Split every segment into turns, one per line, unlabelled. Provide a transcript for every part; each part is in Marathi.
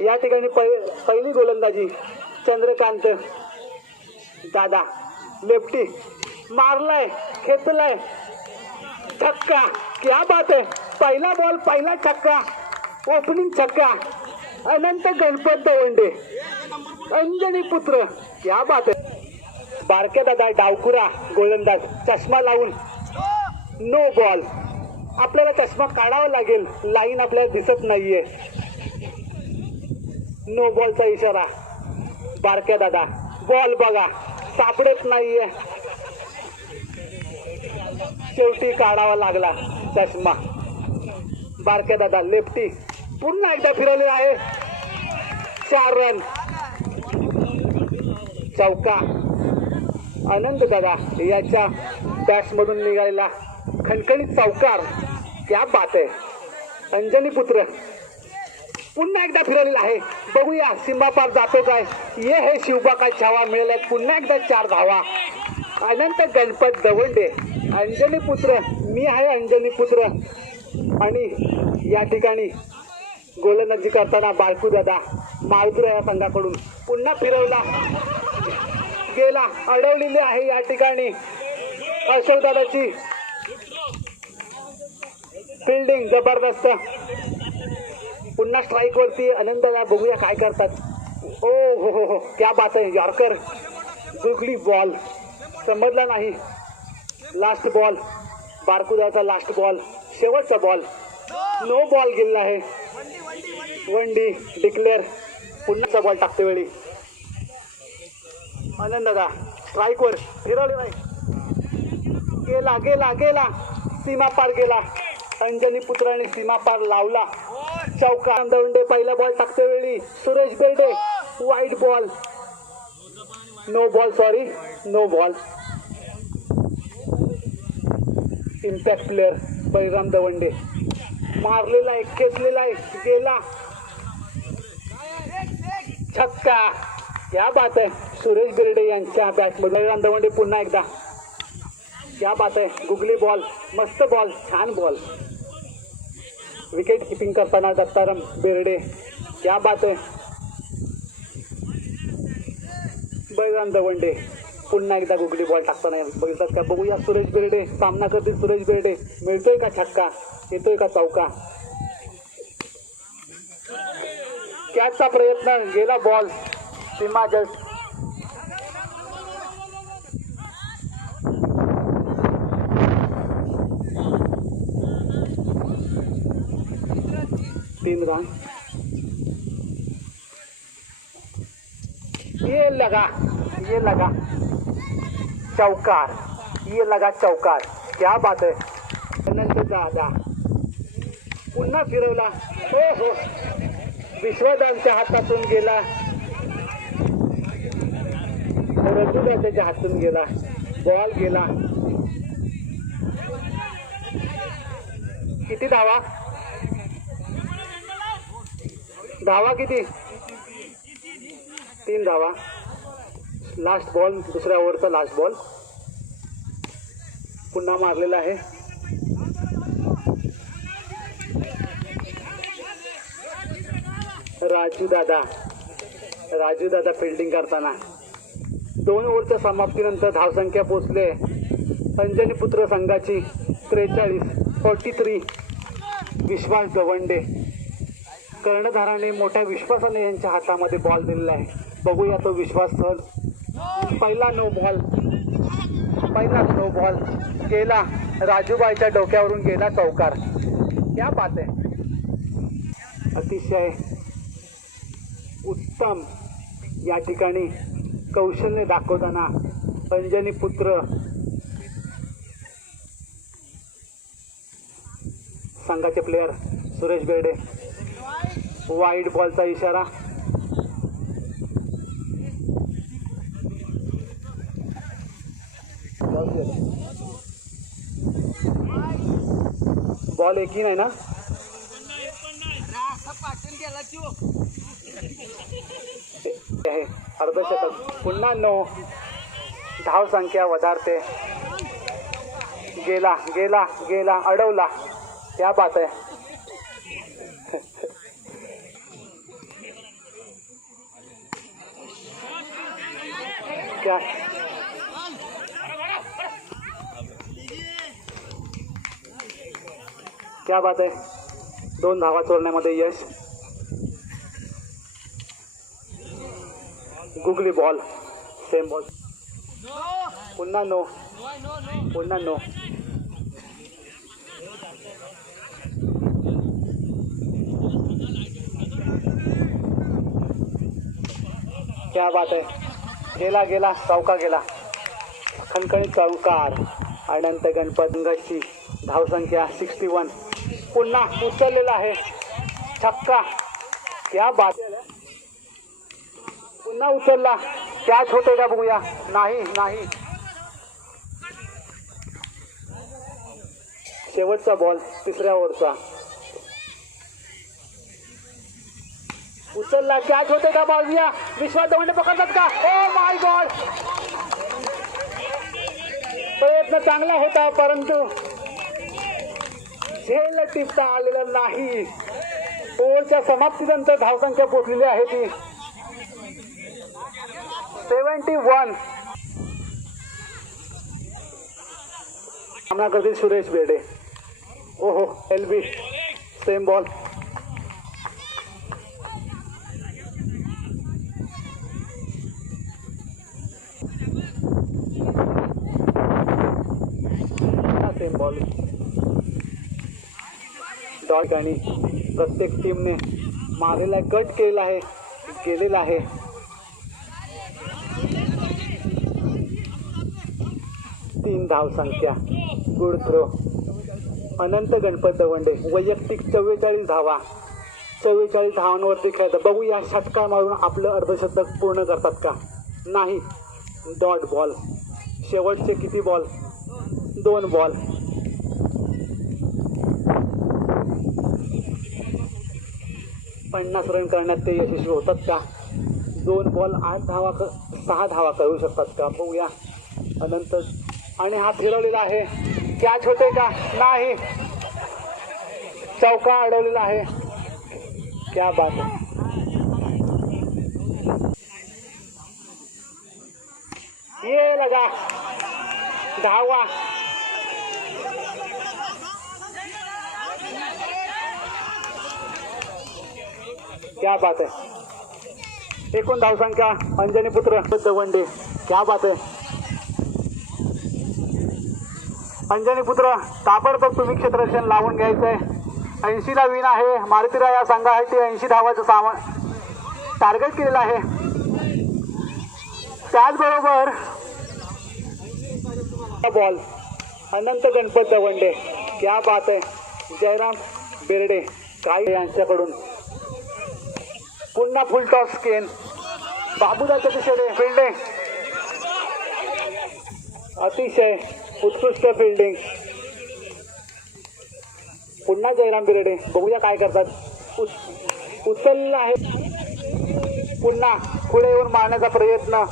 या ठिकाणी पहि- पहिली गोलंदाजी चंद्रकांत. दादा लेफ्टी. मारलाय खेचलाय. छक्का. क्या बात आहे पहिला बॉल पहिला छक्का. ओपनिंग छक्का. अनंत गणपत दवंडे. अंजनी पुत्र. क्या बात आहे बारक्या दादा डावकुरा गोलंदाज. चष्मा लावून. नो बॉल आपल्याला चष्मा काढावा लागेल. लाईन आपल्याला दिसत नाहीये. नो बॉलचा इशारा. बारक्या दादा. बॉल बघा. सापडत नाहीये. शेवटी काढावा लागला चष्मा. बारक्या दादा लेफ्टी. पुन्हा एकदा फिरवले आहे. चार रन चौका. आनंद दादा याच्या बॅट्समधून निघालेला खणखणीत चौकार. क्या बात आहे. अंजनी पुत्र. पुन्हा एकदा फिरवलेला आहे. बघूया सिंबापार जातो काय? ये हे शिवबा काय छावा मिळेल पुन्हा एकदा चार धावा. अनंत गणपत दवंडे. अंजली पुत्र मी आहे अंजली पुत्र. आणि या ठिकाणी गोलंदाजी करताना बाळकू दादा माळकुरा या संघाकडून पुन्हा फिरवला. गेला अडवलेली आहे या ठिकाणी अशोक दादाची. फिल्डिंग जबरदस्त. पुन्हा स्ट्राईक वरती आनंदाला बघूया काय करतात. ओ हो हो हो. क्या बात आहे यॉर्कर गुगली बॉल समजला नाही. लास्ट बॉल बारकुदाचा लास्ट बॉल शेवटचा बॉल नो बॉल गेलेला आहे. वन डी डिक्लेअर पुन्हाचा बॉल टाकते वेळी. आनंददादा स्ट्राईकवर फिरवले नाही. गेला गेला गेला. सीमा पार गेला. अंजनी पुत्राने सीमा पार लावला. चौका दवंडे पहिला बॉल टाकते वेळी. सुरेश बेर्डे वाईट ball no ball sorry no ball impact player Baliram Davande. मारलेला आहे खेचलेला आहे गेला. छक्का. या बात आहे. सुरेश बिर्डे यांच्या बॅटमधून बळीराम दवंडे पुन्हा एकदा. या बात आहे. गुगली बॉल मस्त बॉल छान बॉल विकेट किपिंग करताना दत्ताराम बिर्डे. क्या बात आहे बळीराम दवंडे. पुन्हा एकदा गुगली बॉल टाकताना बघितलात का? बघूया सुरेश बिर्डे. सामना करतील सुरेश बिर्डे. मिळतोय का छक्का? येतोय का चौका? कॅचचा प्रयत्न गेला बॉल सीमा जस्ट तीन रन ये लगा ये लगा चौकार ये लगा चौकार. क्या बात है? अनंत दादा. पुन्हा फिरवला. हो हो. विश्वदानच्या हातातून गेला. रजुदाच्या हातून गेला. बॉल गेला. किती धावा? धावा किती? तीन धावा. लास्ट बॉल दुसऱ्या ओव्हरचा लास्ट बॉल पुन्हा मारलेला आहे. राजू दादा. राजू दादा फिल्डिंग करताना. दोन ओव्हरच्या समाप्तीनंतर धावसंख्या पोचले अंजनी पुत्र संघाची त्रेचाळीस फॉर्टी थ्री विश्वास दवंडे कर्णधाराने मोठ्या विश्वासाने यांच्या हातामध्ये बॉल दिलेला आहे. बघूया तो विश्वास सहज. पहिला नो बॉल पहिला नो बॉल गेला राजूबाईच्या डोक्यावरून गेला चौकार. क्या बात आहे. अतिशय उत्तम. या ठिकाणी कौशल्य दाखवताना अंजनी पुत्र संघाचे प्लेयर सुरेश बेर्डे. वाईट बॉलचा इशारा. बॉल एकी नाही ना? आहे अर्धशतक पुन्हा नऊ धाव संख्या वधारते. गेला गेला गेला अडवला. त्या बात आहे. क्या क्या बात आहे दोन धावा चोरण्यामध्ये यश. Googly ball. Same ball. पुन्हा नो. पुन्हा नो. क्या बात आहे गेला गेला चौका गेला. खणखणी चौकार अनंत गणपत संघाची धावसंख्या सिक्स्टी वन पुन्हा उचललेला आहे. छक्का. या बाद पुन्हा उचलला. कॅच होते का बघूया. नाही नाही. शेवटचा बॉल तिसऱ्या ओव्हरचा. उचलला कॅच होते का बाजूया विश्वास दवंडे पकडतात का? ओ माय गॉड प्रयत्न चांगला होता परंतु झेल टिपता आलेला नाही. ओव्हरच्या समाप्तीनंतर धावसंख्या पोचलेली आहे ती. Seventy one. सामना करतील सुरेश बेडे ओहो L B same ball same ball ठिकाणी प्रत्येक टीमने मारलेला गट केलेला आहे गेलेला आहे. तीन धाव संख्या गुड थ्रो अनंत गणपत दवंडे वैयक्तिक चव्वेचाळीस धावा. चव्वेचाळीस धावांवरती खेळतात बघू या षटकार मारून आपलं अर्धशतक पूर्ण करतात का? नाही. डॉट बॉल शेवटचे किती बॉल दोन बॉल पन्नास रन करण्यात ते यशस्वी होतात का? दोन बॉल आठ धावा क सहा धावा करू शकतात का? बघूया. अनंत आणि हा फिरवलेला आहे. कॅच होते का? नाही. चौका अडवलेला आहे. क्या बात आहे. ये लगा. धावा. क्या बात आहे एकूण धावसंख्या अंजनी पुत्र दवंडे क्या बात आहे अंजनी पुत्र ताबडतोब तुम्ही क्षेत्ररक्षण लावून घ्यायचंय. ऐंशीला विन आहे. मारुतीरा या संघासाठी ऐंशी धावाचं सामान टार्गेट केलेलं आहे. त्याचबरोबर बॉल अनंत गणपत दवंडे क्या बात आहे जयराम बेर्डे काही यांच्याकडून पुन्हा फुल टॉस स्केन बाबूदाच्या दिशेने फिल्डिंग अतिशय उत्कृष्ट फिल्डिंग पुन्हा जयराम बिरडे. बघूया काय करतात. उच- उचलला आहे. पुन्हा पुढे येऊन मारण्याचा प्रयत्न.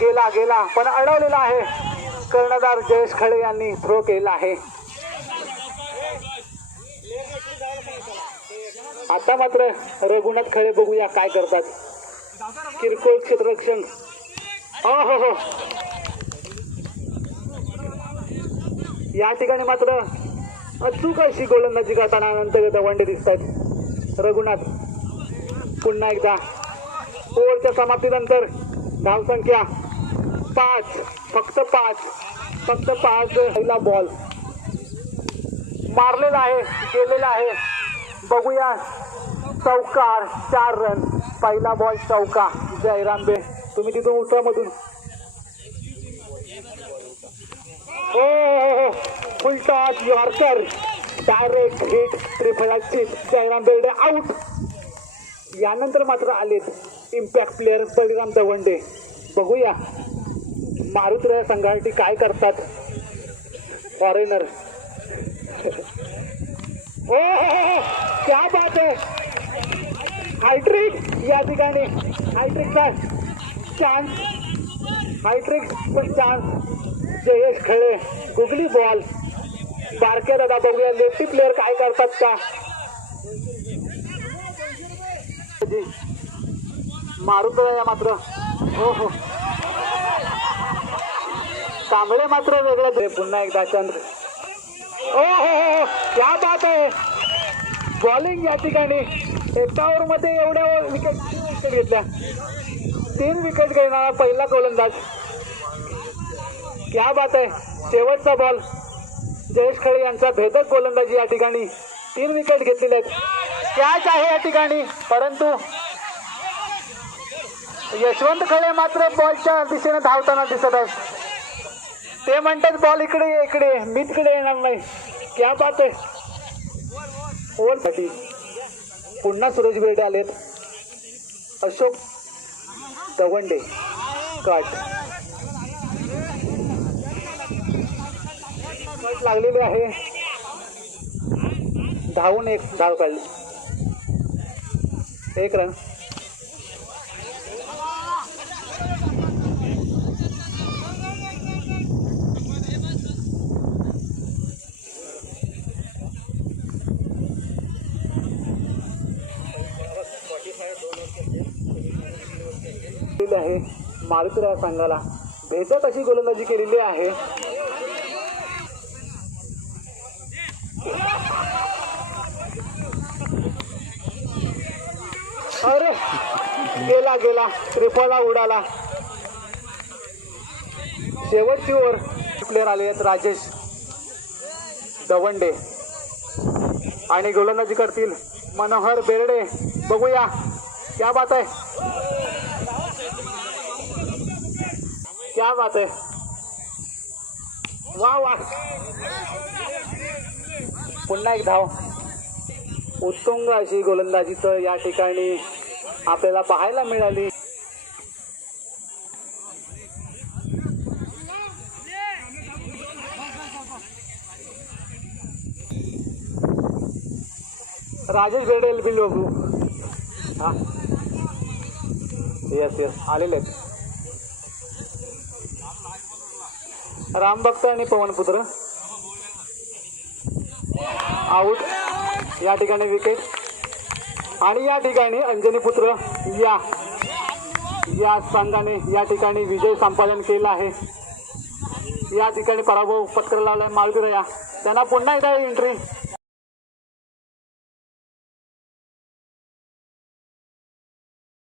गेला गेला. पण अडवलेला आहे कर्णधार जयेश खळे यांनी. थ्रो केला आहे. आता मात्र रघुनाथ खळे बघूया काय करतात. किरकोळ क्षेत्ररक्षण हो हो हो. या ठिकाणी मात्र अचूक अशी गोलंदाजी करताना अनंत वंडे दिसत आहेत रघुनाथ पुन्हा एकदा ओव्हरच्या समाप्तीनंतर धावसंख्या पाच फक्त पाच फक्त पाच बॉल मारलेला आहे गेलेला आहे. बघूया. चौकार चार रन. पहिला बॉल चौका जयराम बे तुम्ही तिथून उठवा मधून. हो, हो, हो. Full yorker. डायरेक्ट हिट त्रिफळाची जयराम बेर्डे आउट यानंतर मात्र आलेत इम्पॅक्ट प्लेअर बळीराम दवंडे. बघूया. मारुती संघासाठी काय करतात फॉरेनर हो हो हो क्या बात आहे हायट्रिक या ठिकाणी हायट्रिकचा चान्स हायट्रिक पण chance Jayesh Khale googly ball Barke दादा बघूया लेफ्टी प्लेअर काय करतात का? मारुत मात्र. हो हो. कांबळे मात्र वेगळं. पुन्हा एकदा चंद्र. ओ हो हो हो. क्या बात आहे. बॉलिंग या ठिकाणी. एका ओव्हरमध्ये एवढ्या विकेट विकेट घेतल्या. तीन विकेट घेणारा पहिला गोलंदाज. क्या बात आहे. शेवटचा बॉल जयेश खळे यांचा भेदक गोलंदाजी या ठिकाणी. तीन विकेट घेतलेले आहेत. कॅच आहे या ठिकाणी. परंतु यशवंत खळे मात्र बॉलच्या दिशेने धावताना दिसत आहेत. ते म्हणतात बॉल इकडे ये, इकडे मी तिकडे येणार नाही. क्या बात आहे. ओव्हरसाठी पुन्हा सुरेश बेर्डे आलेत. अशोक दवंडे. कट. कट लागलेले आहे. धावून एक धाव काढली. एक रन आहे. आहे मारुतीराव संघाला भेटत अशी गोलंदाजी केलेली आहे? अरे गेला गेला. त्रिफळा उडाला. शेवटची ओर प्लेअर आले आहेत राजेश दवंडे. आणि गोलंदाजी करतील मनोहर बेर्डे. बघूया क्या बात आहे. क्या बात आहे. वा वा पुन्हा एक धाव उत्तुंग अशी गोलंदाजी तर या ठिकाणी आपल्याला पाहायला मिळाली. राजेश बेडेल बिल बघू हा. येस येस आलेले आहेत. रामभक्त आणि पवनपुत्र. आऊट या ठिकाणी विकेट आणि या ठिकाणी अंजनी पुत्र या. या संघाने या ठिकाणी विजय संपादन केला आहे. या ठिकाणी पराभव पत्करला आलाय मालवीर या त्यांना पुन्हा एकदा एंट्री